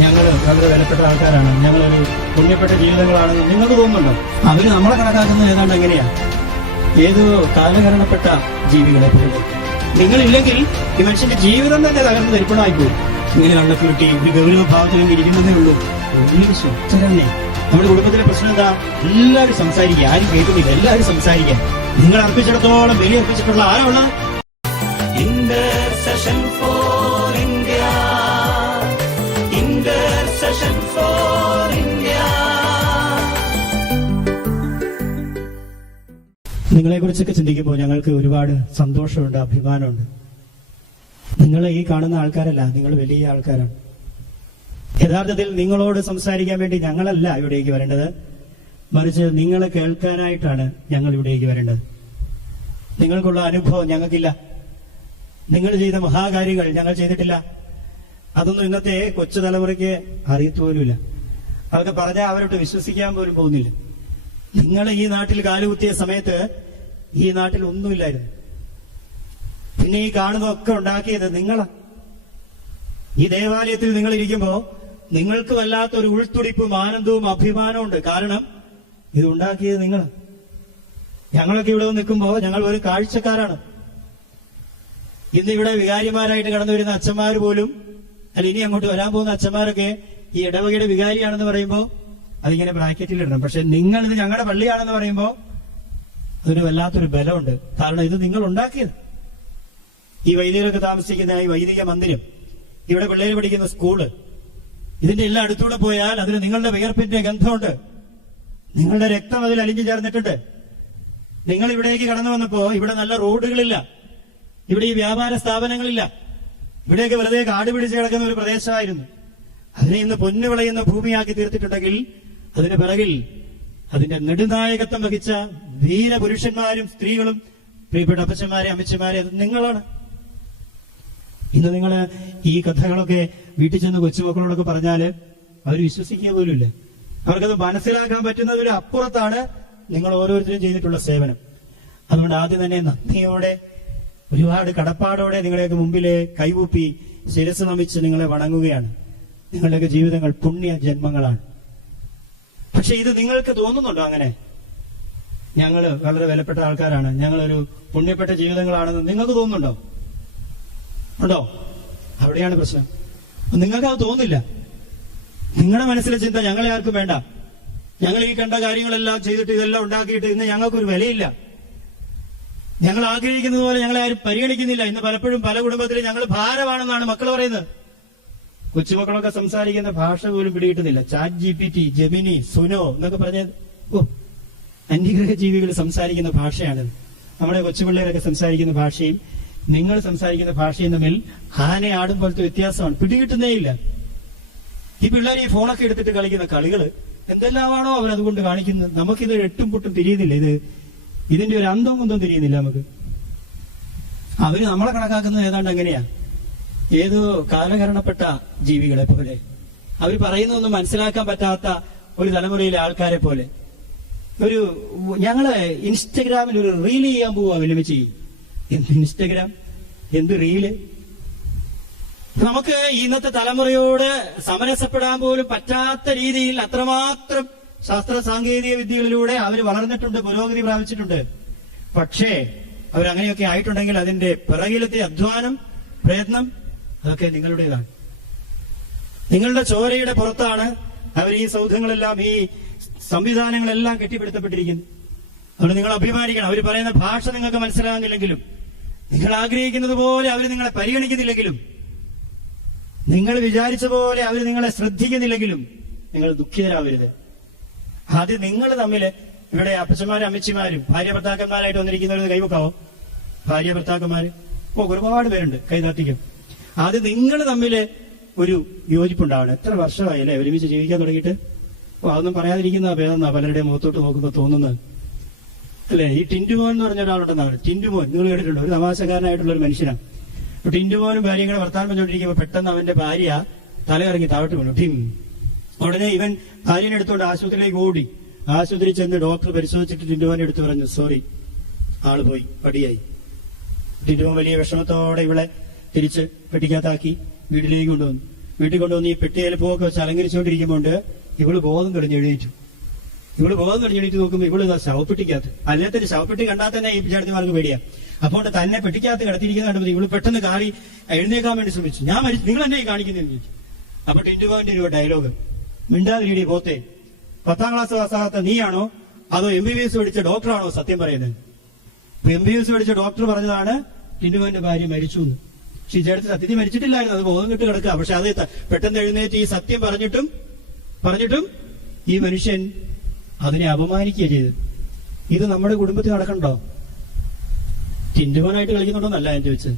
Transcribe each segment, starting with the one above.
ഞങ്ങൾ വളരെ വിലപ്പെട്ട ആൾക്കാരാണ്. ഞങ്ങളൊരു പുണ്യപ്പെട്ട ജീവിതങ്ങളാണെന്ന് നിങ്ങൾക്ക് തോന്നുന്നുണ്ടോ? അവർ നമ്മളെ കണക്കാക്കുന്നത് ഏതാണ്ട് എങ്ങനെയാ? ഏതോ കാലകരണപ്പെട്ട ജീവികളെ പോലെ. നിങ്ങളില്ലെങ്കിൽ ഈ മനുഷ്യന്റെ ജീവിതം തന്നെ തകർന്ന് തരിപ്പണമായി പോകും ഇങ്ങനെ കണ്ണൊക്കെ കിട്ടി ഒരു ഗൗരവഭാവത്തിൽ അങ്ങ് ഇരിക്കുന്നതേ ഉള്ളൂ. ഉള്ളിൽ സ്വച്ഛരന്നെ നമ്മുടെ കുടുംബത്തിലെ പ്രശ്നം എന്താ? എല്ലാവരും സംസാരിക്കുക. ആരും കേൾക്കുന്നില്ല. എല്ലാവരും സംസാരിക്കുക. നിങ്ങൾ അർപ്പിച്ചിടത്തോളം ബലി അർപ്പിച്ചിട്ടുള്ള ആരാണ് ഇന്റർസെഷൻ Intercession നിങ്ങളെ കുറിച്ചൊക്കെ ചിന്തിക്കുമ്പോൾ ഞങ്ങൾക്ക് ഒരുപാട് സന്തോഷമുണ്ട് അഭിമാനമുണ്ട്. നിങ്ങൾ ഈ കാണുന്ന ആൾക്കാരല്ല നിങ്ങൾ വലിയ ആൾക്കാരാണ്. യഥാർത്ഥത്തിൽ നിങ്ങളോട് സംസാരിക്കാൻ വേണ്ടി ഞങ്ങളല്ല ഇവിടേക്ക് വരേണ്ടത്. മറിച്ച് നിങ്ങളെ കേൾക്കാനായിട്ടാണ് ഞങ്ങൾ ഇവിടേക്ക് വരേണ്ടത്. നിങ്ങൾക്കുള്ള അനുഭവം ഞങ്ങൾക്കില്ല. നിങ്ങൾ ചെയ്ത മഹാകാര്യങ്ങൾ ഞങ്ങൾ ചെയ്തിട്ടില്ല. അതൊന്നും ഇന്നത്തെ കൊച്ചു തലമുറയ്ക്ക് അറിയത്തുപോലുമില്ല. അതൊക്കെ പറഞ്ഞാൽ അവരോട്ട് വിശ്വസിക്കാൻ പോലും പോകുന്നില്ല. നിങ്ങൾ ഈ നാട്ടിൽ കാലുകുത്തിയ സമയത്ത് ഈ നാട്ടിൽ ഒന്നുമില്ലായിരുന്നു. പിന്നെ ഈ കാണുന്നതൊക്കെ ഉണ്ടാക്കിയത് നിങ്ങളാ. ഈ ദേവാലയത്തിൽ നിങ്ങൾ ഇരിക്കുമ്പോ നിങ്ങൾക്ക് വല്ലാത്ത ഒരു ഉൾത്തുടിപ്പും ആനന്ദവും അഭിമാനവും ഉണ്ട്. കാരണം ഇത് ഉണ്ടാക്കിയത് നിങ്ങൾ ഞങ്ങളൊക്കെ ഇവിടെ നിൽക്കുമ്പോ ഞങ്ങൾ ഒരു കാഴ്ചക്കാരാണ്. ഇന്ന് ഇവിടെ വികാരിമാരായിട്ട് കടന്നു വരുന്ന അച്ഛന്മാർ പോലും അല്ല ഇനി അങ്ങോട്ട് വരാൻ പോകുന്ന അച്ഛന്മാരൊക്കെ ഈ ഇടവകയുടെ വികാരിയാണെന്ന് പറയുമ്പോ അതിങ്ങനെ ബ്രാക്കറ്റിൽ ഇടണം പക്ഷെ നിങ്ങൾ ഇത് ഞങ്ങളുടെ പള്ളിയാണെന്ന് പറയുമ്പോ അതിന് വല്ലാത്തൊരു ബലമുണ്ട്. കാരണം ഇത് നിങ്ങൾ ഉണ്ടാക്കിയത്. ഈ വൈദികരൊക്കെ താമസിക്കുന്ന ഈ വൈദിക മന്ദിരം ഇവിടെ പിള്ളേർ പഠിക്കുന്ന സ്കൂൾ ഇതിന്റെ എല്ലാം അടുത്തൂടെ പോയാൽ അതിന് നിങ്ങളുടെ വിയർപ്പിന്റെ ഗന്ധമുണ്ട്. നിങ്ങളുടെ രക്തം അതിൽ അലിഞ്ഞു ചേർന്നിട്ടുണ്ട്. നിങ്ങൾ ഇവിടേക്ക് കടന്നു വന്നപ്പോ ഇവിടെ നല്ല റോഡുകളില്ല. ഇവിടെ ഈ വ്യാപാര സ്ഥാപനങ്ങളില്ല. ഇവിടെയൊക്കെ വെറുതെ കാട് പിടിച്ച് കിടക്കുന്ന ഒരു പ്രദേശമായിരുന്നു. അതിനെ ഇന്ന് പൊന്നു വിളയുന്ന ഭൂമിയാക്കി തീർത്തിട്ടുണ്ടെങ്കിൽ അതിന് പിറകിൽ അതിന്റെ നെടുനായകത്വം വഹിച്ച വീരപുരുഷന്മാരും സ്ത്രീകളും പ്രിയപ്പെട്ട അപ്പച്ചന്മാരെ അമ്മച്ചമാരെ അത് നിങ്ങളാണ്. ഇന്ന് നിങ്ങൾ ഈ കഥകളൊക്കെ വീട്ടിൽ ചെന്ന് കൊച്ചുമക്കളോടൊക്കെ പറഞ്ഞാൽ അവർ വിശ്വസിക്കുക പോലുമില്ല അവർക്കത് മനസ്സിലാക്കാൻ പറ്റുന്നതിന് അപ്പുറത്താണ് നിങ്ങൾ ഓരോരുത്തരും ചെയ്തിട്ടുള്ള സേവനം. അതുകൊണ്ട് ആദ്യം തന്നെ നന്ദിയോടെ ഒരുപാട് കടപ്പാടോടെ നിങ്ങളെയൊക്കെ മുമ്പിലെ കൈവൂപ്പി ശിരസ് നമിച്ച് നിങ്ങളെ വണങ്ങുകയാണ്. നിങ്ങളുടെയൊക്കെ ജീവിതങ്ങൾ പുണ്യ ജന്മങ്ങളാണ്. പക്ഷെ ഇത് നിങ്ങൾക്ക് തോന്നുന്നുണ്ടോ അങ്ങനെ? ഞങ്ങൾ വളരെ വിലപ്പെട്ട ആൾക്കാരാണ്. ഞങ്ങളൊരു പുണ്യപ്പെട്ട ജീവിതങ്ങളാണെന്ന് നിങ്ങൾക്ക് തോന്നുന്നുണ്ടോ? ഉണ്ടോ? അവിടെയാണ് പ്രശ്നം. നിങ്ങൾക്ക് അത് തോന്നില്ല. നിങ്ങളുടെ മനസ്സിലെ ചിന്ത ഞങ്ങളെ ആർക്കും വേണ്ട. ഞങ്ങൾ ഈ കണ്ട കാര്യങ്ങളെല്ലാം ചെയ്തിട്ട് ഇതെല്ലാം ഉണ്ടാക്കിയിട്ട് ഇന്ന് ഞങ്ങൾക്കൊരു വിലയില്ല. ഞങ്ങൾ ആഗ്രഹിക്കുന്നത് പോലെ ഞങ്ങളെ ആരും പരിഗണിക്കുന്നില്ല. ഇന്ന് പലപ്പോഴും പല കുടുംബത്തിലും ഞങ്ങൾ ഭാരമാണെന്നാണ് മക്കൾ പറയുന്നത്. കൊച്ചുമക്കളൊക്കെ സംസാരിക്കുന്ന ഭാഷ പോലും പിടികിട്ടുന്നില്ല. Chat G P T Gemini Suno എന്നൊക്കെ പറഞ്ഞത് ഓ അന്യഗ്രഹ ജീവികൾ സംസാരിക്കുന്ന ഭാഷയാണ്. നമ്മുടെ കൊച്ചുപിള്ളേരൊക്കെ സംസാരിക്കുന്ന ഭാഷയും നിങ്ങൾ സംസാരിക്കുന്ന ഭാഷയും തമ്മിൽ ആനയാടും പോലത്തെ വ്യത്യാസമാണ്. പിടികിട്ടുന്നേ ഇല്ല. ഈ പിള്ളേർ ഈ ഫോണൊക്കെ എടുത്തിട്ട് കളിക്കുന്ന കളികൾ എന്തെല്ലാമാണോ അവരതുകൊണ്ട് കാണിക്കുന്നത്? നമുക്കിത് എട്ടും പൊട്ടും തിരിയുന്നില്ല. ഇത് ഇതിന്റെ ഒരു അന്തവും ഒന്നും തിരിയുന്നില്ല നമുക്ക്. അവർ നമ്മളെ കണക്കാക്കുന്നത് ഏതാണ്ട് എങ്ങനെയാ ഏതോ കാലഹരണപ്പെട്ട ജീവികളെ പോലെ. അവർ പറയുന്നൊന്നും മനസ്സിലാക്കാൻ പറ്റാത്ത ഒരു തലമുറയിലെ ആൾക്കാരെ പോലെ. ഒരു ഞങ്ങൾ ഇൻസ്റ്റഗ്രാമിൽ ഒരു റീൽ ചെയ്യാൻ പോവാ വിലമിച്ച് എന്ത് ഇൻസ്റ്റഗ്രാം? എന്ത് റീൽ നമുക്ക് ഇന്നത്തെ തലമുറയോട് സമരസപ്പെടാൻ പോലും പറ്റാത്ത രീതിയിൽ അത്രമാത്രം ശാസ്ത്ര സാങ്കേതിക വിദ്യകളിലൂടെ അവർ വളർന്നിട്ടുണ്ട് പുരോഗതി പ്രാപിച്ചിട്ടുണ്ട്. പക്ഷേ അവരങ്ങനെയൊക്കെ ആയിട്ടുണ്ടെങ്കിൽ അതിന്റെ പിറകിലത്തെ അധ്വാനം പ്രയത്നം അതൊക്കെ നിങ്ങളുടേതാണ്. നിങ്ങളുടെ ചോരയുടെ പുറത്താണ് അവർ ഈ സൗധങ്ങളെല്ലാം ഈ സംവിധാനങ്ങളെല്ലാം കെട്ടിപ്പിടുത്തപ്പെട്ടിരിക്കുന്നു. അതുകൊണ്ട് നിങ്ങൾ അഭിമാനിക്കണം. അവർ പറയുന്ന ഭാഷ നിങ്ങൾക്ക് മനസ്സിലാകുന്നില്ലെങ്കിലും നിങ്ങൾ ആഗ്രഹിക്കുന്നത് പോലെ അവർ നിങ്ങളെ പരിഗണിക്കുന്നില്ലെങ്കിലും നിങ്ങൾ വിചാരിച്ച പോലെ അവർ നിങ്ങളെ ശ്രദ്ധിക്കുന്നില്ലെങ്കിലും നിങ്ങൾ ദുഃഖിതരാവരുത്. ആദ്യം നിങ്ങൾ തമ്മിൽ ഇവിടെ അപ്പച്ചന്മാരും അമ്മച്ചിമാരും ഭാര്യ ഭർത്താക്കന്മാരായിട്ട് വന്നിരിക്കുന്നവർ കൈവക്കാവോ? ഭാര്യ ഭർത്താക്കന്മാര് ഓ ഒരുപാട് പേരുണ്ട്. കൈതാത്തിക്കും ആദ്യം നിങ്ങൾ തമ്മിൽ ഒരു യോജിപ്പുണ്ടാവണം. എത്ര വർഷമായി അല്ലെ ഒരുമിച്ച് ജീവിക്കാൻ തുടങ്ങിയിട്ട്? അതൊന്നും പറയാതിരിക്കുന്ന ഭേദന്നാ പലരുടെ മുഖത്തോട്ട് നോക്കുമ്പോൾ തോന്നുന്നത്. അല്ലേ? ഈ ടിന്റുമോൻ എന്ന് പറഞ്ഞ ഒരാളുണ്ടെന്നാണ് ടിന്റുമോൻ നിങ്ങൾ കേട്ടിട്ടുണ്ട്. ഒരു തമാശക്കാരനായിട്ടുള്ള ഒരു മനുഷ്യനാണ്. ടിന്റുമോനും ഭാര്യയും കൂടെ വർത്താനം പറഞ്ഞുകൊണ്ടിരിക്കുമ്പോൾ പെട്ടെന്ന് അവന്റെ ഭാര്യ തലയിറങ്ങി താഴോട്ട് വീണു. ടിം. ഉടനെ ഇവൻ ഭാര്യനെ എടുത്തുകൊണ്ട് ആശുപത്രിയിലേക്ക് ഓടി. ആശുപത്രി ചെന്ന് ഡോക്ടർ പരിശോധിച്ചിട്ട് ടിന്റുമോനെ എടുത്തു പറഞ്ഞു സോറി ആൾ പോയി പടിയായി ടിന്റുമോൻ വലിയ വിഷമത്തോടെ ഇവളെ തിരിച്ച് പെട്ടിക്കകത്താക്കി വീട്ടിലേക്ക് കൊണ്ടുവന്നു. വീട്ടിൽ കൊണ്ടുവന്ന് ഈ പെട്ടിയിൽ പൂവൊക്കെ വെച്ച് അലങ്കരിച്ചുകൊണ്ടിരിക്കുമ്പോൾ ഇവൾ ബോധം തെളിഞ്ഞ് ഇവൾ ബോധം തെളിഞ്ഞ് എഴുന്നേറ്റ് നോക്കുമ്പോൾ ഇവൾ ശവപ്പെട്ടിക്കകത്ത്. അതിനകത്തൊരു ശവപ്പെട്ടി കണ്ടാൽ തന്നെ ഈ ചേട്ടത്തിമാർക്ക് പേടിയാ. അപ്പോൾ തന്നെ പെട്ടിക്കകത്ത് കിടത്തിയിരിക്കുന്ന കണ്ടപ്പോൾ ഇവൾ പെട്ടെന്ന് കാറി എഴുന്നേക്കാൻ വേണ്ടി ശ്രമിച്ചു. ഞാൻ മരിച്ചു. നിങ്ങൾ എന്നെ ഈ കാണിക്കുന്നതെന്ന് ചോദിച്ചു. അപ്പൊ ടിന്റുബാവിന്റെ ഒരു ഡയലോഗ്. മിണ്ടാതിരിടി പോത്തെ. പത്താം ക്ലാസ് പാസ്സാകാത്ത നീയാണോ? അതോ എം ബി ബി എസ് പഠിച്ച ഡോക്ടറാണോ സത്യം പറയുന്നത്? എം ബി എസ് പഠിച്ച ഡോക്ടർ പറഞ്ഞതാണ് ടിന്റുബാവിന്റെ ഭാര്യ മരിച്ചു എന്ന്. പക്ഷെ ചേട്ടത്തിൽ സത്യത്തിൽ മരിച്ചിട്ടില്ലായിരുന്നു. അത് ബോധം കിട്ട് കിടക്കുക. പക്ഷെ അത് പെട്ടെന്ന് എഴുന്നേറ്റ് ഈ സത്യം പറഞ്ഞിട്ടും പറഞ്ഞിട്ടും ഈ മനുഷ്യൻ അതിനെ അപമാനിക്കുക ചെയ്ത് ഇത് നമ്മുടെ കുടുംബത്തിൽ നടക്കണ്ടോ? ടിന്റുമോനായിട്ട് കളിക്കുന്നുണ്ടോന്നല്ല എന്റെ വെച്ച്.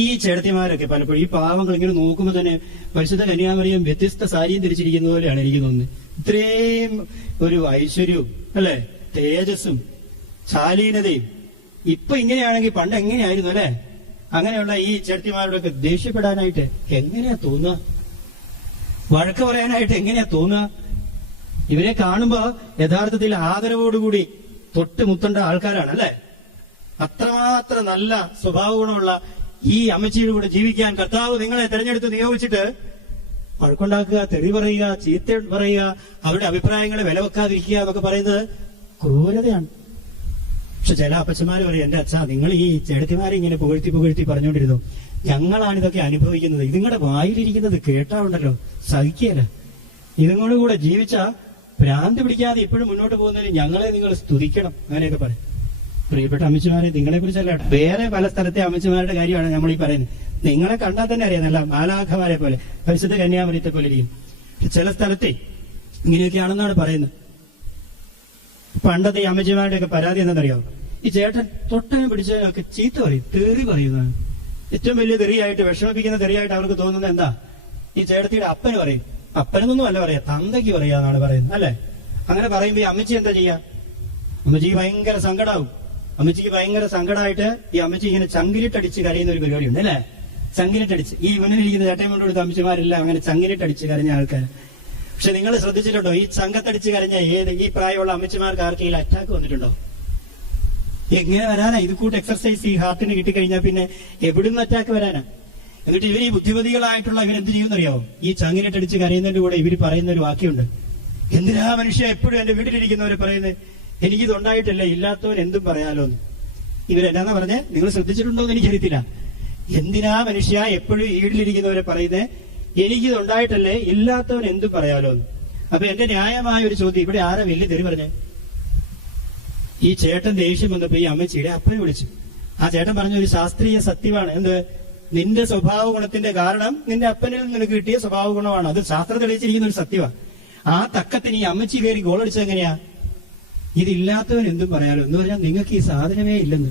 ഈ ചേട്ടത്തിമാരൊക്കെ പലപ്പോഴും ഈ പാവങ്ങൾ ഇങ്ങനെ നോക്കുമ്പോൾ തന്നെ പരിശുദ്ധ കന്യാമറിയം വ്യത്യസ്ത സാരിയും ധരിച്ചിരിക്കുന്ന പോലെയാണ് എനിക്ക് തോന്നുന്നത്. ഇത്രയും ഒരു ഐശ്വര്യവും അല്ലെ? തേജസ്സും ശാലീനതയും. ഇപ്പൊ ഇങ്ങനെയാണെങ്കിൽ പണ്ട് എങ്ങനെയായിരുന്നു അല്ലെ? അങ്ങനെയുള്ള ഈ ചേട്ടത്തിമാരോടൊക്കെ ദേഷ്യപ്പെടാനായിട്ട് എങ്ങനെയാ തോന്നുക? വഴക്ക് പറയാനായിട്ട് എങ്ങനെയാ തോന്നുക? ഇവരെ കാണുമ്പോ യഥാർത്ഥത്തിൽ ആദരവോടുകൂടി തൊട്ട് മുത്തേണ്ട ആൾക്കാരാണ് അല്ലെ? അത്രമാത്രം നല്ല സ്വഭാവ ഗുണമുള്ള ഈ അമ്മച്ചിയുടെ കൂടെ ജീവിക്കാൻ കർത്താവ് നിങ്ങളെ തെരഞ്ഞെടുത്ത് നിയോഗിച്ചിട്ട് വഴക്കുണ്ടാക്കുക തെറി പറയുക ചീത്ത പറയുക അവരുടെ അഭിപ്രായങ്ങളെ വില വെക്കാതിരിക്കുക എന്നൊക്കെ പറയുന്നത് ക്രൂരതയാണ്. പക്ഷെ ചില അപ്പച്ചന്മാര് പറയും എന്റെ അച്ഛാ നിങ്ങൾ ഈ ചേട്ടത്തിമാരെ ഇങ്ങനെ പുകഴ്ത്തി പുകഴ്ത്തി പറഞ്ഞുകൊണ്ടിരുന്നു. ഞങ്ങളാണ് ഇതൊക്കെ അനുഭവിക്കുന്നത് നിങ്ങളുടെ വായിലിരിക്കുന്നത് കേട്ടാവുണ്ടല്ലോ സഹിക്കുകയല്ല ഇതുങ്ങളുടെ കൂടെ ജീവിച്ച ഭ്രാന്ത് പിടിക്കാതെ ഇപ്പോഴും മുന്നോട്ട് പോകുന്നതിന് ഞങ്ങളെ നിങ്ങൾ സ്തുതിക്കണം. അങ്ങനെയൊക്കെ പറയും. പ്രിയപ്പെട്ട അമിച്ചുമാരെ നിങ്ങളെ കുറിച്ചല്ല. വേറെ പല സ്ഥലത്തെ അമിച്ചുമാരുടെ കാര്യമാണ് നമ്മൾ ഈ പറയുന്നത്. നിങ്ങളെ കണ്ടാൽ തന്നെ അറിയാം നല്ല മാലാഖമാരെ പോലെ പരിശുദ്ധ കന്യാമരിത്തെ പോലെ ഇരിക്കും. ചില സ്ഥലത്തെ ഇങ്ങനെയൊക്കെയാണെന്നാണ് പറയുന്നത്. പണ്ടത്തെ ഈ അമ്മച്ചിമാരുടെ ഒക്കെ പരാതി എന്താണെന്നറിയാമോ ഈ ചേട്ടൻ തൊട്ടനെ പിടിച്ചതിനൊക്കെ ചീത്ത പറയും തെറി പറയുന്നതാണ്. ഏറ്റവും വലിയ തെറിയായിട്ട് വിഷമിപ്പിക്കുന്ന തെറിയായിട്ട് അവർക്ക് തോന്നുന്നത് എന്താ? ഈ ചേട്ടത്തിയുടെ അപ്പന് പറയും. അപ്പനെന്നൊന്നും അല്ല പറയാ തന്തയ്ക്ക് പറയാന്നാണ് പറയുന്നത് അല്ലെ? അങ്ങനെ പറയുമ്പോ ഈ അമ്മച്ചി എന്താ ചെയ്യാ? അമ്മച്ചിക്ക് ഭയങ്കര സങ്കടാവും. അമ്മച്ചിക്ക് ഭയങ്കര സങ്കടമായിട്ട് ഈ അമ്മച്ചി ഇങ്ങനെ ചങ്കിലിട്ടടിച്ച് കരയുന്ന ഒരു പരിപാടി ഉണ്ട് അല്ലെ? ചങ്കിലിട്ടടിച്ച്. ഈ മുന്നിലിരിക്കുന്ന കൊണ്ട് കൊടുത്ത അമ്മച്ചിമാരെല്ലാം അങ്ങനെ ചങ്കിലിട്ടടിച്ച് കരഞ്ഞ ആൾക്കാർ പക്ഷെ നിങ്ങൾ ശ്രദ്ധിച്ചിട്ടുണ്ടോ? ഈ ചങ്കത്തടിച്ച് കരഞ്ഞ ഏത് ഈ പ്രായമുള്ള അമ്മച്ചിമാർക്ക് ആർക്കെങ്കിലും അറ്റാക്ക് വന്നിട്ടുണ്ടോ? എങ്ങനെ വരാനാ? ഇത് കൂട്ട് എക്സർസൈസ് ഈ ഹാർട്ടിന് കിട്ടിക്കഴിഞ്ഞാൽ പിന്നെ എവിടുന്ന് അറ്റാക്ക് വരാനാ? എന്നിട്ട് ഇവർ ഈ ബുദ്ധിമതികളായിട്ടുള്ള ഇവരെന്ത് ചെയ്യുമെന്നറിയാമോ ഈ ചങ്ങിനിട്ടടിച്ച് കരയുന്നതിന്റെ കൂടെ ഇവർ പറയുന്ന ഒരു വാക്യമുണ്ട്. എന്തിനാ മനുഷ്യ എപ്പോഴും എന്റെ വീട്ടിലിരിക്കുന്നവരെ പറയുന്നത് എനിക്കിത് ഉണ്ടായിട്ടില്ല ഇല്ലാത്തവൻ എന്തും പറയാലോ എന്ന് ഇവരെന്നാ പറഞ്ഞേ? നിങ്ങൾ ശ്രദ്ധിച്ചിട്ടുണ്ടോ എന്ന് എനിക്കറിയത്തില്ല. എന്തിനാ മനുഷ്യ എപ്പോഴും വീട്ടിലിരിക്കുന്നവരെ പറയുന്നത് എനിക്കിത് ഉണ്ടായിട്ടല്ലേ ഇല്ലാത്തവൻ എന്തും പറയാലോ എന്ന് അപ്പൊ എന്റെ ന്യായമായ ഒരു ചോദ്യം ഇവിടെ ആരാ വലിയ തെറി പറഞ്ഞേ? ഈ ചേട്ടൻ ദേഷ്യം വന്നപ്പോ ഈ അമ്മച്ചിയുടെ അപ്പനെ വിളിച്ചു. ആ ചേട്ടൻ പറഞ്ഞ ഒരു ശാസ്ത്രീയ സത്യമാണ്. എന്ത്? നിന്റെ സ്വഭാവ ഗുണത്തിന്റെ കാരണം നിന്റെ അപ്പനിൽ നിന്ന് നിനക്ക് കിട്ടിയ സ്വഭാവ ഗുണമാണ് അത് ശാസ്ത്രം തെളിയിച്ചിരിക്കുന്ന ഒരു സത്യമാണ് ആ തക്കത്തിന് ഈ അമ്മച്ചി കയറി ഗോളടിച്ചത് എങ്ങനെയാ? ഇതില്ലാത്തവൻ എന്തും പറയാലോ? എന്ന് പറഞ്ഞാൽ നിങ്ങൾക്ക് ഈ സാധനമേ ഇല്ലെന്ന്.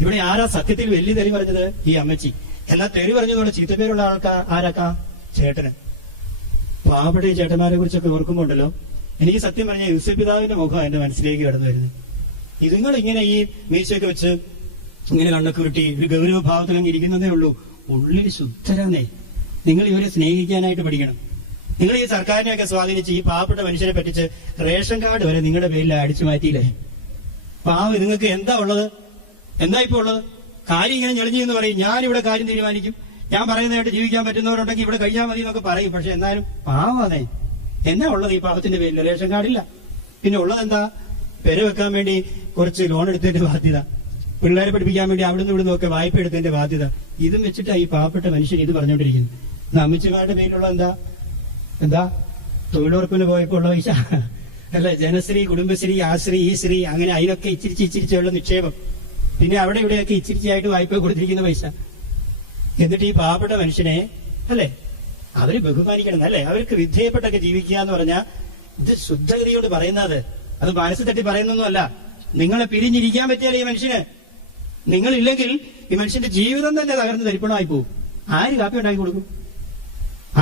ഇവിടെ ആരാ സത്യത്തിൽ വലിയ തെറി പറഞ്ഞത്? ഈ അമ്മച്ചി. എന്നാൽ തെറി പറഞ്ഞതുകൊണ്ട് ചീത്തപ്പേരുള്ള ആൾക്കാ ആരാക്കാ? ചേട്ടന്. പാവപ്പെട്ട ചേട്ടന്മാരെ കുറിച്ചൊക്കെ ഓർക്കുമ്പോണ്ടല്ലോ. എനിക്ക് സത്യം പറഞ്ഞ യൂസഫ് പിതാവിന്റെ മുഖം എന്റെ മനസ്സിലേക്ക് കടന്നു വരുന്നത് ഇതുങ്ങൾ ഇങ്ങനെ ഈ മീശയൊക്കെ വെച്ച് ഇങ്ങനെ കണ്ണൊക്കെ കിട്ടി ഒരു ഗൗരവ ഭാവത്തിൽ അങ്ങ് ഇരിക്കുന്നതേ ഉള്ളൂ. ഉള്ളിൽ ശുദ്ധരാന്നേ. നിങ്ങൾ ഇവരെ സ്നേഹിക്കാനായിട്ട് പഠിക്കണം. നിങ്ങൾ ഈ സർക്കാരിനെയൊക്കെ സ്വാധീനിച്ച് ഈ പാവപ്പെട്ട മനുഷ്യരെ പറ്റിച്ച് റേഷൻ കാർഡ് വരെ നിങ്ങളുടെ പേരിൽ അടിച്ചു മാറ്റിയില്ലേ? പാവ നിങ്ങൾക്ക് എന്താ ഉള്ളത്? എന്താ ഇപ്പൊ ഉള്ളത്? കാര്യം ഇങ്ങനെ ഞെളിഞ്ഞു എന്ന് പറയും. ഞാൻ ഇവിടെ കാര്യം തീരുമാനിക്കും. ഞാൻ പറയുന്നതായിട്ട് ജീവിക്കാൻ പറ്റുന്നവരുണ്ടെങ്കിൽ ഇവിടെ കഴിയാൻ മതി എന്നൊക്കെ പറയും. പക്ഷെ എന്നാലും പാവം അതെ എന്നാ ഉള്ളത് ഈ പാവത്തിന്റെ പേരിൽ? റേഷൻ കാർഡില്ല. പിന്നെ ഉള്ളത് എന്താ പെര വെക്കാൻ വേണ്ടി കുറച്ച് ലോൺ എടുത്തതിന്റെ ബാധ്യത. പിള്ളേരെ പഠിപ്പിക്കാൻ വേണ്ടി അവിടുന്ന് ഇവിടുന്ന് ഒക്കെ വായ്പ എടുത്തതിന്റെ ബാധ്യത. ഇതും വെച്ചിട്ടാ ഈ പാവപ്പെട്ട മനുഷ്യൻ ഇത് പറഞ്ഞുകൊണ്ടിരിക്കുന്നത്. അമ്മച്ചിമാരുടെ പേരിലുള്ള എന്താ? എന്താ? തൊഴിലുറപ്പിന് പോയപ്പോഴുള്ള പൈസ. അല്ല? ജനശ്രീ കുടുംബശ്രീ ആശ്രീ ഈ ശ്രീ അങ്ങനെ അതിനൊക്കെ ഇച്ചിരിച്ച് ഇച്ചിരിച്ചുള്ള നിക്ഷേപം. പിന്നെ അവിടെ ഇവിടെയൊക്കെ ഇച്ചിരിച്ചായിട്ട് വായ്പ കൊടുത്തിരിക്കുന്ന പൈസ. എന്നിട്ട് ഈ പാവപ്പെട്ട മനുഷ്യനെ അല്ലെ? അവരെ ബഹുമാനിക്കണം അല്ലെ? അവർക്ക് വിധേയപ്പെട്ടൊക്കെ ജീവിക്കുക എന്ന് പറഞ്ഞാൽ ഇത് ശുദ്ധഗതിയോട് പറയുന്നത്. അത് മനസ്സ് തട്ടി പറയുന്നൊന്നുമല്ല. നിങ്ങളെ പിരിഞ്ഞിരിക്കാൻ പറ്റിയാലേ ഈ മനുഷ്യന്. നിങ്ങളില്ലെങ്കിൽ ഈ മനുഷ്യന്റെ ജീവിതം തന്നെ തകർന്ന് തരിപ്പണമായി പോകും ആര് കാപ്പി ഉണ്ടാക്കി കൊടുക്കും?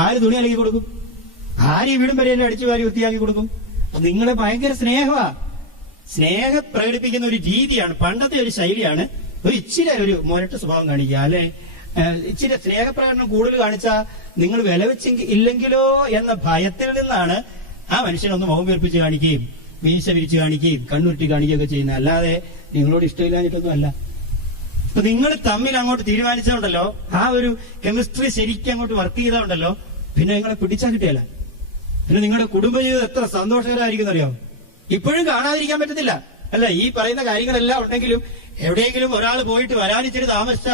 ആര് തുണി അലക്കി കൊടുക്കും? ആര് ഈ വീടും വരെയല്ലേ അടിച്ചു വാരി വൃത്തിയാക്കി കൊടുക്കും? നിങ്ങളെ ഭയങ്കര സ്നേഹമാ. സ്നേഹം പ്രകടിപ്പിക്കുന്ന ഒരു രീതിയാണ് പണ്ടത്തെ ഒരു ശൈലിയാണ് ഒരു ഇച്ചിരി ഒരു മൊരട്ട സ്വഭാവം കാണിക്കുക. അല്ലെ? ഇച്ചിരി സ്നേഹപ്രകടനം കൂടുതൽ കാണിച്ചാൽ നിങ്ങൾ വില വെച്ചെങ്കിൽ ഇല്ലെങ്കിലോ എന്ന ഭയത്തിൽ നിന്നാണ് ആ മനുഷ്യനൊന്ന് മുഖം വീർപ്പിച്ച് കാണിക്കുകയും മീശ വിരിച്ച് കാണിക്കുകയും കണ്ണുരുട്ടി കാണിക്കുകയൊക്കെ ചെയ്യുന്നത്. അല്ലാതെ നിങ്ങളോട് ഇഷ്ടമില്ലാഞ്ഞിട്ടൊന്നും അല്ല അപ്പൊ നിങ്ങൾ തമ്മിൽ അങ്ങോട്ട് തീരുമാനിച്ചതുണ്ടല്ലോ ആ ഒരു കെമിസ്ട്രി ശരിക്കും അങ്ങോട്ട് വർക്ക് ചെയ്തതുണ്ടല്ലോ പിന്നെ നിങ്ങളെ പിടിച്ചാൽ കിട്ടിയല്ല. പിന്നെ നിങ്ങളുടെ കുടുംബജീവിതം എത്ര സന്തോഷകരമായിരിക്കും അറിയോ? ഇപ്പോഴും കാണാതിരിക്കാൻ പറ്റത്തില്ല. അല്ല ഈ പറയുന്ന കാര്യങ്ങളെല്ലാം ഉണ്ടെങ്കിലും എവിടെയെങ്കിലും ഒരാൾ പോയിട്ട് വരാനിച്ചിട്ട് താമസിച്ച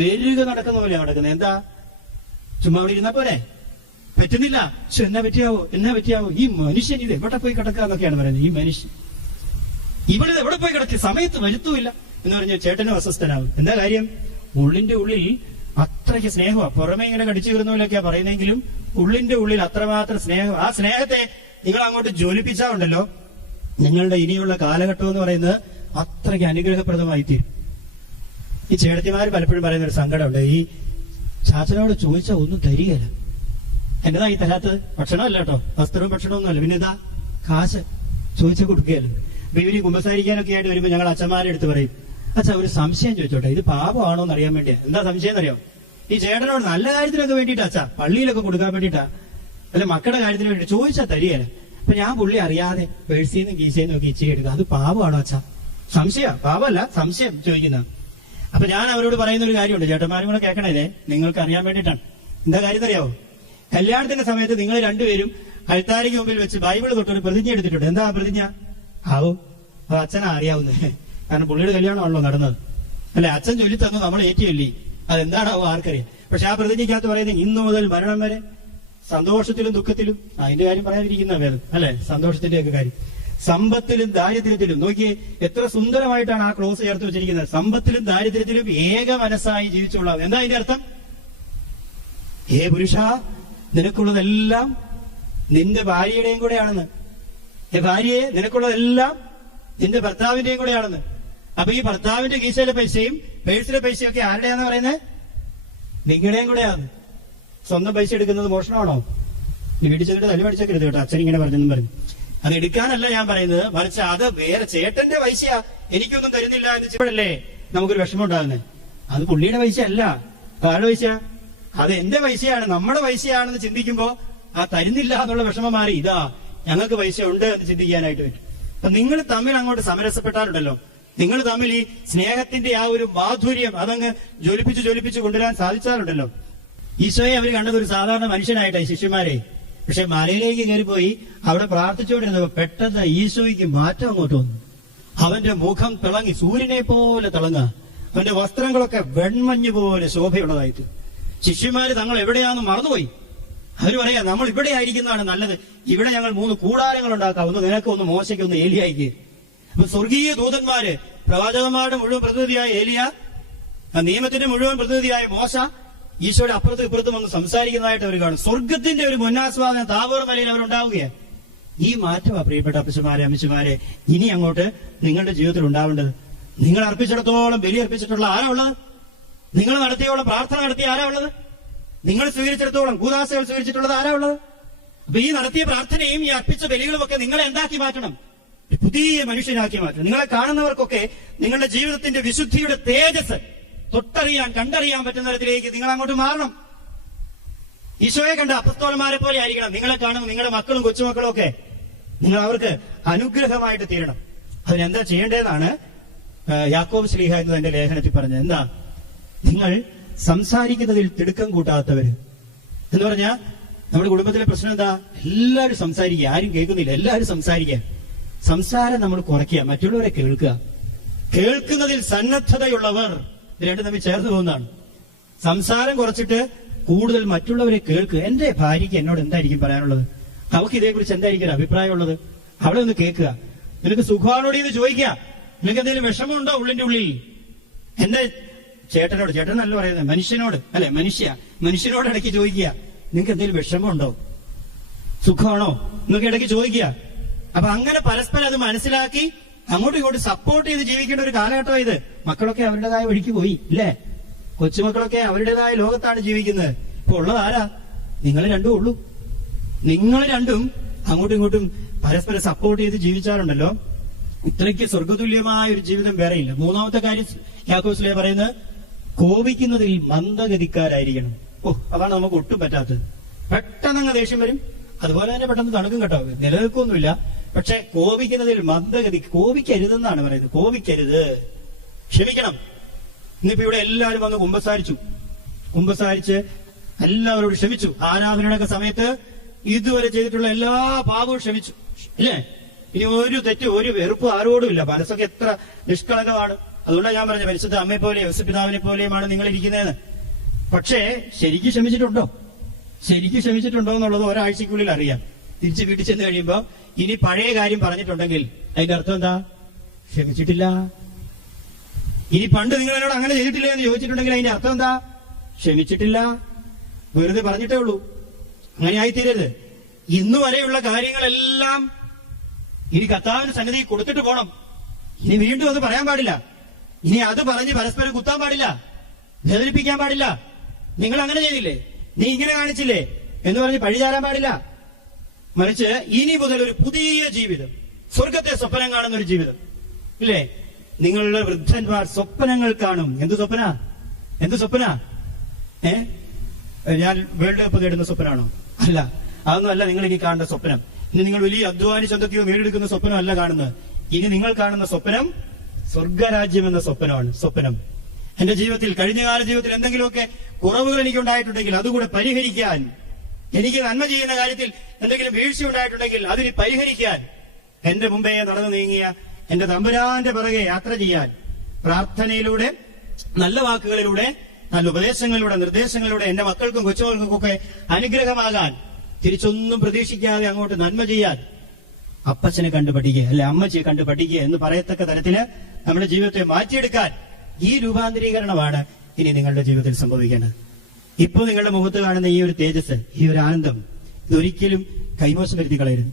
വെരുക നടക്കുന്ന പോലെ നടക്കുന്നത്. എന്താ? ചുമ്മാ അവിടെ ഇരുന്ന പോലെ പറ്റുന്നില്ല. എന്നാ പറ്റിയാവോ? എന്നാ പറ്റിയാവോ? ഈ മനുഷ്യൻ ഇത് എവിടെ പോയി കിടക്കാന്നൊക്കെയാണ് പറയുന്നത്. ഈ മനുഷ്യൻ. ഇവിടെ എവിടെ പോയി കിടക്കി സമയത്ത് വരുത്തുമില്ല. എന്ന് പറഞ്ഞ ചേട്ടനും അസ്വസ്ഥനാവും. എന്താ കാര്യം? ഉള്ളിന്റെ ഉള്ളിൽ അത്രയ്ക്ക് സ്നേഹമാണ് പുറമെ ഇങ്ങനെ കടിച്ചു വരുന്ന പോലെയൊക്കെയാ പറയുന്നെങ്കിലും ഉള്ളിന്റെ ഉള്ളിൽ അത്രമാത്രം സ്നേഹം. ആ സ്നേഹത്തെ നിങ്ങൾ അങ്ങോട്ട് ജ്വലിപ്പിച്ചാ ഉണ്ടല്ലോ. നിങ്ങളുടെ ഇനിയുള്ള കാലഘട്ടം എന്ന് പറയുന്നത് അത്രയ്ക്ക് അനുഗ്രഹപ്രദമായി തീരും ഈ ചേട്ടത്തിമാര് പലപ്പോഴും പറയുന്ന ഒരു സങ്കടമുണ്ട്. ഈ ചാച്ചനോട് ചോദിച്ചാൽ ഒന്നും തരികയില്ല. എന്നതാ ഈ തരാത്തത്? ഭക്ഷണമല്ല കേട്ടോ. വസ്ത്രവും ഭക്ഷണവും ഒന്നുമല്ല പിന്നെ ഇതാ കാശ് ചോദിച്ചു കൊടുക്കുകയല്ലോ. ഇവർ കുമ്പസാരിക്കാനൊക്കെ ആയിട്ട് വരുമ്പോ ഞങ്ങൾ അച്ഛന്മാരെ എടുത്ത് പറയും. അച്ഛാ ഒരു സംശയം ചോദിച്ചോട്ടെ. ഇത് പാപമാണോ എന്ന് അറിയാൻ വേണ്ടിയാ. എന്താ സംശയം എന്നറിയോ ഈ ചേട്ടനോട് നല്ല കാര്യത്തിനൊക്കെ വേണ്ടിയിട്ടാ അച്ഛാ പള്ളിയിലൊക്കെ കൊടുക്കാൻ വേണ്ടിയിട്ടാ. അല്ല മക്കളുടെ കാര്യത്തിന് വേണ്ടി ചോദിച്ചാൽ തരികയല്ല അപ്പൊ ഞാൻ പുള്ളി അറിയാതെ പേഴ്സിന്നും കീശയിന്നും ഒക്കെ ഇച്ചിരി എടുക്കുക. അത് പാപമാണോ അച്ഛാ? സംശയ പാപമല്ല സംശയം ചോദിക്കുന്ന. അപ്പൊ ഞാൻ അവരോട് പറയുന്ന ഒരു കാര്യമുണ്ട്. ചേട്ടന്മാരും കൂടെ കേൾക്കണേ നിങ്ങൾക്ക് അറിയാൻ വേണ്ടിയിട്ടാണ്. എന്താ കാര്യം അറിയാവോ കല്യാണത്തിന്റെ സമയത്ത് നിങ്ങൾ രണ്ടുപേരും അൽത്താരിക്ക് മുമ്പിൽ വെച്ച് ബൈബിൾ തൊട്ടൊരു പ്രതിജ്ഞ എടുത്തിട്ടുണ്ട്. എന്താ പ്രതിജ്ഞ? ആവോ? അത് അച്ഛനാ അറിയാവുന്നത്. കാരണം പുള്ളിയുടെ കല്യാണമാണല്ലോ നടന്നത്. അല്ലെ? അച്ഛൻ ചൊല്ലി തന്നു നമ്മൾ ഏറ്റിയല്ലേ അതെന്താണാവോ ആർക്കറിയാം. പക്ഷെ ആ പ്രതിജ്ഞയ്ക്കകത്ത് പറയുന്നത് ഇന്നു മുതൽ മരണം വരെ സന്തോഷത്തിലും ദുഃഖത്തിലും അതിന്റെ കാര്യം പറയാതിരിക്കുന്ന വേദം അല്ലെ? സന്തോഷത്തിന്റെ ഒക്കെ കാര്യം. സമ്പത്തിലും ദാരിദ്ര്യത്തിലും നോക്കിയേ എത്ര സുന്ദരമായിട്ടാണ് ആ ക്ലോസ് ചേർത്ത് വെച്ചിരിക്കുന്നത്. സമ്പത്തിലും ദാരിദ്ര്യത്തിലും ഏക മനസ്സായി ജീവിച്ചുകൊള്ളാം. എന്താ അതിന്റെ അർത്ഥം? ഏ പുരുഷ നിനക്കുള്ളതെല്ലാം നിന്റെ ഭാര്യയുടെയും കൂടെയാണെന്ന്. ഭാര്യയെ നിനക്കുള്ളതെല്ലാം നിന്റെ ഭർത്താവിന്റെയും കൂടെയാണെന്ന്. അപ്പൊ ഈ ഭർത്താവിന്റെ കീശയിലെ പൈസയും പേഴ്സിലെ പൈസയും ഒക്കെ ആരുടെയാന്ന് പറയുന്നത് നിങ്ങളുടെയും കൂടെയാണ്. സ്വന്തം പൈസ എടുക്കുന്നത് മോഷണമാണോ? ചെന്നിട്ട് തല്ലി പഠിച്ചേക്കരുത് കേട്ടോ. അച്ഛൻ ഇങ്ങനെ പറഞ്ഞെന്നും പറഞ്ഞു. അത് എടുക്കാനല്ല ഞാൻ പറയുന്നത്. മറിച്ച് അത് വേറെ ചേട്ടന്റെ പൈസയാ. എനിക്കൊന്നും തരുന്നില്ല എന്ന് വെച്ചപ്പോഴല്ലേ നമുക്കൊരു വിഷമം ഉണ്ടാകുന്നത് അത് പുള്ളിയുടെ പൈസ അല്ല ആരുടെ പൈസ അത് എന്റെ പൈസയാണ്. നമ്മുടെ പൈസയാണെന്ന് ചിന്തിക്കുമ്പോ ആ തരുന്നില്ല എന്നുള്ള വിഷമം മാറി. ഇതാ ഞങ്ങൾക്ക് പൈസ ഉണ്ട് എന്ന് ചിന്തിക്കാനായിട്ട് പറ്റും. അപ്പൊ നിങ്ങൾ തമ്മിൽ അങ്ങോട്ട് സമരസപ്പെട്ടാലുണ്ടല്ലോ. നിങ്ങൾ തമ്മിൽ ഈ സ്നേഹത്തിന്റെ ആ ഒരു മാധുര്യം അതങ്ങ് ജ്വലിപ്പിച്ച് ജ്വലിപ്പിച്ച് കൊണ്ടുവരാൻ സാധിച്ചാലുണ്ടല്ലോ. ഈശോയെ അവർ കണ്ടത് ഒരു സാധാരണ മനുഷ്യനായിട്ടായി ശിഷ്യന്മാരെ. പക്ഷെ മലയിലേക്ക് കയറിപ്പോയി അവിടെ പ്രാർത്ഥിച്ചുകൊണ്ടിരുന്നപ്പോ പെട്ടെന്ന് ഈശോയ്ക്ക് മാറ്റം അങ്ങോട്ട് വന്നു. അവന്റെ മുഖം തിളങ്ങി സൂര്യനെ പോലെ തിളങ്ങുക. അവന്റെ വസ്ത്രങ്ങളൊക്കെ വെൺമഞ്ഞ് പോലെ ശോഭയുള്ളതായിട്ട്. ശിഷ്യന്മാര് തങ്ങൾ എവിടെയാണെന്ന് മറന്നുപോയി. അവർ പറയാ നമ്മൾ ഇവിടെ ആയിരിക്കുന്നതാണ് നല്ലത്. ഇവിടെ ഞങ്ങൾ മൂന്ന് കൂടാരങ്ങൾ ഉണ്ടാക്കാം. ഒന്ന് നിനക്ക് ഒന്ന് മോശയ്ക്ക് ഒന്ന് ഏലിയായിക്ക്. അപ്പൊ സ്വർഗീയ ദൂതന്മാര് പ്രവാചകന്മാരുടെ മുഴുവൻ പ്രതിനിധിയായ ഏലിയ നിയമത്തിന്റെ മുഴുവൻ പ്രതിനിധിയായ മോശ ഈശോയുടെ അപ്പുറത്തും ഇപ്പുറത്തും വന്ന് സംസാരിക്കുന്നതായിട്ട് അവർ കാണും. സ്വർഗത്തിന്റെ ഒരു മുന്നാസ്വാദനം താവോർ മലയിൽ അവരുണ്ടാവുകയാണ് ഈ മാറ്റമാ പ്രിയപ്പെട്ട അപ്പച്ചമാരെ അമ്മച്ചമാരെ ഇനി അങ്ങോട്ട് നിങ്ങളുടെ ജീവിതത്തിൽ ഉണ്ടാവേണ്ടത്. നിങ്ങൾ അർപ്പിച്ചിടത്തോളം ബലി അർപ്പിച്ചിട്ടുള്ള ആരാ ഉള്ളത്? നിങ്ങൾ നടത്തിയോളം പ്രാർത്ഥന നടത്തിയ ആരാ ഉള്ളത്? നിങ്ങൾ സ്വീകരിച്ചിടത്തോളം ഭൂദാസകൾ സ്വീകരിച്ചിട്ടുള്ളത് ആരാ ഉള്ളത്? അപ്പൊ ഈ നടത്തിയ പ്രാർത്ഥനയും ഈ അർപ്പിച്ച ബലികളും ഒക്കെ നിങ്ങളെ എന്താക്കി മാറ്റണം? പുതിയ മനുഷ്യനാക്കി മാറ്റും. നിങ്ങളെ കാണുന്നവർക്കൊക്കെ നിങ്ങളുടെ ജീവിതത്തിന്റെ വിശുദ്ധിയുടെ തേജസ് തൊട്ടറിയാൻ കണ്ടറിയാൻ പറ്റുന്ന തരത്തിലേക്ക് നിങ്ങൾ അങ്ങോട്ട് മാറണം. ഈശോയെ കണ്ട അപ്പസ്തോലന്മാരെ പോലെ ആയിരിക്കണം. നിങ്ങളെ കാണുന്ന നിങ്ങളുടെ മക്കളും കൊച്ചുമക്കളും ഒക്കെ നിങ്ങൾ അവർക്ക് അനുഗ്രഹമായിട്ട് തീരണം. അതിനെന്താ ചെയ്യേണ്ടതെന്നാണ് യാക്കോബ് ശ്രീഹ എന്ന് തന്റെ ലേഖനത്തിൽ പറഞ്ഞത്. എന്താ? നിങ്ങൾ സംസാരിക്കുന്നതിൽ തിടുക്കം കൂട്ടാത്തവര് എന്ന് പറഞ്ഞാൽ നമ്മുടെ കുടുംബത്തിലെ പ്രശ്നം എന്താ? എല്ലാവരും സംസാരിക്കുക. ആരും കേൾക്കുന്നില്ല. എല്ലാവരും സംസാരിക്കുക. സംസാരം നമ്മൾ കുറയ്ക്കുക. മറ്റുള്ളവരെ കേൾക്കുക. കേൾക്കുന്നതിൽ സന്നദ്ധതയുള്ളവർ രണ്ടും തമ്മിൽ ചേർന്ന് പോകുന്നതാണ്. സംസാരം കുറച്ചിട്ട് കൂടുതൽ മറ്റുള്ളവരെ കേൾക്കുക. എന്റെ ഭാര്യയ്ക്ക് എന്നോട് എന്തായിരിക്കും പറയാനുള്ളത്? അവൾക്ക് ഇതേക്കുറിച്ച് എന്തായിരിക്കും ഒരു അഭിപ്രായമുള്ളത്? അവളെ ഒന്ന് കേൾക്കുക. നിനക്ക് സുഖമാണോടി എന്ന് ചോദിക്കുക. നിനക്ക് എന്തെങ്കിലും വിഷമമുണ്ടോ ഉള്ളിന്റെ ഉള്ളിൽ? എന്റെ ചേട്ടനോട് ചേട്ടൻ ചേട്ടനല്ല പറയുന്നത് മനുഷ്യനോട് അല്ലെ മനുഷ്യ മനുഷ്യനോട് ഇടയ്ക്ക് ചോദിക്കുക. നിങ്ങൾക്ക് എന്തെങ്കിലും വിഷമമുണ്ടോ? സുഖമാണോ? എന്നൊക്കെ ഇടയ്ക്ക് ചോദിക്കുക. അപ്പൊ അങ്ങനെ പരസ്പരം അത് മനസ്സിലാക്കി അങ്ങോട്ടും ഇങ്ങോട്ടും സപ്പോർട്ട് ചെയ്ത് ജീവിക്കേണ്ട ഒരു കാലഘട്ടമാണ് ഇത്. മക്കളൊക്കെ അവരുടേതായ വഴിക്ക് പോയി ഇല്ലേ? കൊച്ചുമക്കളൊക്കെ അവരുടേതായ ലോകത്താണ് ജീവിക്കുന്നത്. ഇപ്പൊ ഉള്ളത് ആരാ? നിങ്ങൾ രണ്ടും ഉള്ളൂ. നിങ്ങൾ രണ്ടും അങ്ങോട്ടും ഇങ്ങോട്ടും പരസ്പരം സപ്പോർട്ട് ചെയ്ത് ജീവിച്ചാലുണ്ടല്ലോ. ഇത്രയ്ക്ക് സ്വർഗതുല്യമായ ഒരു ജീവിതം വേറെയില്ല. മൂന്നാമത്തെ കാര്യം യാക്കോസ്ലേ പറയുന്നത് കോപിക്കുന്നതിൽ മന്ദഗതിക്കാരായിരിക്കണം. ഓ അതാണ് നമുക്ക് ഒട്ടും പറ്റാത്തത്. പെട്ടെന്ന് അങ്ങ് ദേഷ്യം വരും. അതുപോലെ തന്നെ പെട്ടെന്ന് തണുക്കും കേട്ടോ. നിലനിൽക്കൊന്നുമില്ല പക്ഷെ കോപിക്കുന്നതിൽ മന്ദഗതി കോപിക്കരുതെന്നാണ് പറയുന്നത്. കോപിക്കരുത്. ക്ഷമിക്കണം. ഇന്നിപ്പോ ഇവിടെ എല്ലാവരും വന്ന് കുമ്പസാരിച്ചു. കുമ്പസാരിച്ച് എല്ലാവരോടും ക്ഷമിച്ചു. ആരാധനയുടെ സമയത്ത് ഇതുവരെ ചെയ്തിട്ടുള്ള എല്ലാ പാപവും ക്ഷമിച്ചു. ഇല്ലേ ഇനി ഒരു തെറ്റ് ഒരു വെറുപ്പ് ആരോടും ഇല്ല. മനസ്സൊക്കെ എത്ര നിഷ്കളങ്കമാണ്. അതുകൊണ്ടാണ് ഞാൻ പറഞ്ഞത് പരിശുദ്ധ അമ്മയെ പോലെ യോസപിതാവിനെ പോലെയുമാണ് നിങ്ങൾ ഇരിക്കുന്നതെന്ന് പക്ഷേ ശരിക്ക് ക്ഷമിച്ചിട്ടുണ്ടോ? ശരിക്ക് ക്ഷമിച്ചിട്ടുണ്ടോ എന്നുള്ളത് ഒരാഴ്ചക്കുള്ളിൽ അറിയാം. തിരിച്ച് വീട്ടിൽ ചെന്ന് കഴിയുമ്പോ ഇനി പഴയ കാര്യം പറഞ്ഞിട്ടുണ്ടെങ്കിൽ അതിന്റെ അർത്ഥം എന്താ? ക്ഷമിച്ചിട്ടില്ല. ഇനി പണ്ട് നിങ്ങൾ എന്നോട് അങ്ങനെ ചെയ്തിട്ടില്ല എന്ന് ചോദിച്ചിട്ടുണ്ടെങ്കിൽ അതിന്റെ അർത്ഥം എന്താ? ക്ഷമിച്ചിട്ടില്ല. വെറുതെ പറഞ്ഞിട്ടേ ഉള്ളൂ. അങ്ങനെ ആയിത്തീരരുത്. ഇന്നു വരെയുള്ള കാര്യങ്ങളെല്ലാം ഇനി കർത്താവിന് സന്നിധി കൊടുത്തിട്ട് പോണം. ഇനി വീണ്ടും അത് പറയാൻ പാടില്ല. ഇനി അത് പറഞ്ഞ് പരസ്പരം കുത്താൻ പാടില്ല. വേദനിപ്പിക്കാൻ പാടില്ല. നിങ്ങൾ അങ്ങനെ ചെയ്തില്ലേ? നീ ഇങ്ങനെ കാണിച്ചില്ലേ? എന്ന് പറഞ്ഞ് പഴിചാരാൻ പാടില്ല. മറിച്ച് ഇനി മുതൽ ഒരു പുതിയ ജീവിതം. സ്വർഗത്തെ സ്വപ്നം കാണുന്ന ഒരു ജീവിതം. ഇല്ലേ? നിങ്ങളുടെ വൃദ്ധന്മാർ സ്വപ്നങ്ങൾ കാണും. എന്ത് സ്വപ്ന? എന്ത് സ്വപ്ന? ഏ? ഞാൻ വേൾഡ് കപ്പ് നേടുന്ന സ്വപ്നമാണോ അല്ല. അതൊന്നും അല്ല നിങ്ങൾ ഇനി കാണുന്ന സ്വപ്നം. ഇനി നിങ്ങൾ വലിയ അധ്വാനിച്ച് എന്തൊക്കെയോ നേടിയെടുക്കുന്ന സ്വപ്നമല്ല കാണുന്നത്. ഇനി നിങ്ങൾ കാണുന്ന സ്വപ്നം സ്വർഗരാജ്യം എന്ന സ്വപ്നമാണ്. സ്വപ്നം. എന്റെ ജീവിതത്തിൽ കഴിഞ്ഞകാല ജീവിതത്തിൽ എന്തെങ്കിലുമൊക്കെ കുറവുകൾ എനിക്ക് ഉണ്ടായിട്ടുണ്ടെങ്കിൽ അതുകൂടെ പരിഹരിക്കാൻ എനിക്ക് നന്മ ചെയ്യുന്ന കാര്യത്തിൽ എന്തെങ്കിലും വീഴ്ച ഉണ്ടായിട്ടുണ്ടെങ്കിൽ അതിന് പരിഹരിക്കാൻ എന്റെ മുമ്പേ നടന്നു നീങ്ങിയ എന്റെ തമ്പുരാന്റെ പിറകെ യാത്ര ചെയ്യാൻ പ്രാർത്ഥനയിലൂടെ നല്ല വാക്കുകളിലൂടെ നല്ല ഉപദേശങ്ങളിലൂടെ നിർദ്ദേശങ്ങളിലൂടെ എന്റെ മക്കൾക്കും കൊച്ചുമക്കൾക്കും ഒക്കെ അനുഗ്രഹമാകാൻ തിരിച്ചൊന്നും പ്രതീക്ഷിക്കാതെ അങ്ങോട്ട് നന്മ ചെയ്യാൻ അപ്പച്ചനെ കണ്ടു പഠിക്കുക അല്ലെ അമ്മച്ചിയെ കണ്ടു പഠിക്കുക എന്ന് പറയത്തക്ക തരത്തിന് നമ്മുടെ ജീവിതത്തെ മാറ്റിയെടുക്കാൻ ഈ രൂപാന്തരീകരണമാണ് ഇനി നിങ്ങളുടെ ജീവിതത്തിൽ സംഭവിക്കേണ്ടത്. ഇപ്പൊ നിങ്ങളുടെ മുഖത്ത് കാണുന്ന ഈ ഒരു തേജസ് ഈ ഒരു ആനന്ദം ഇതൊരിക്കലും കൈമോശം വരുത്തി കളയരുത്.